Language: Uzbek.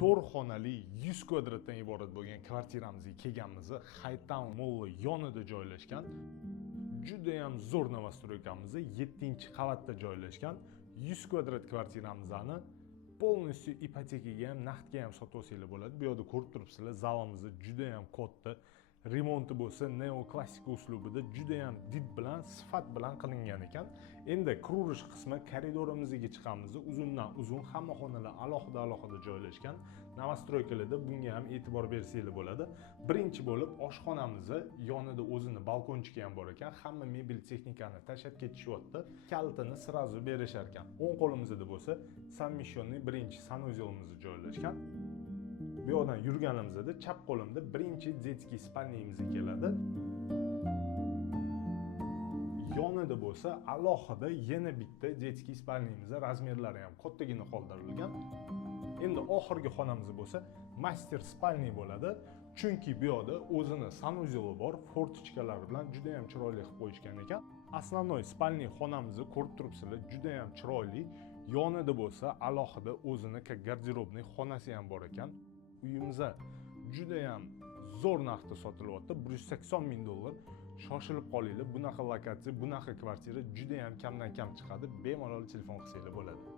4 xonali 100 kvadratdan iborat bo'lgan kvartiramizga kelganmiz. Hightown Mall yonida joylashgan. Juda ham zo'r novostroykamiz 7-qavatda joylashgan 100 kvadrat kvartiramizni polностью ipotekaga ham, naqdga ham sotib olsanglar bo'ladi. Bu yerda ko'rib turibsizlar, zalimiz juda ham katta. Remonti bo'lsa neoklassik uslubida juda ham did bilan, sifat bilan qilingan ekan. Endi kurilish qismi koridorimizga chiqamiz. Uzundan uzun, hamma xonalar alohida joylashgan. Novostroykalarda bunga ham e'tibor bersanglar bo'ladi. Birinchi bo'lib oshxonamiz yonida o'zini balkonchiki ham bor ekan. Hamma mebel texnikani tashlab ketishyapti. Kalitini sirazu berishar ekan. O'ng qo'limizda bo'lsa совмещенный birinchi sanuzelimiz joylashgan. Bu yerdan yurganimizda chap qo'limda birinchi детский spalniyamiz keladi. Yonida bo'lsa alohida yana bitta детский spalniyamiz, razmerlari ham kattagina qoldirilgan. Endi oxirgi xonamiz bo'lsa master spalniy bo'ladi. Chunki bu yerda o'zini sanuzeli bor, fortichkalari bilan juda ham chiroyli qilib qo'yishgan ekan. Основной spalniy xonamizni ko'rib turibsizlar, juda ham chiroyli. Yonida bo'lsa alohida o'zini garderobniy xonasi ham bor ekan. Uyimiz juda ham zo'r narxda sotilyapti. $180,000. Shoshilib qolinglar. Bunaqa lokatsiya, bunaqa kvartira juda ham kamdan kam chiqadi. Bemalol telefon qilsanglar bo'ladi.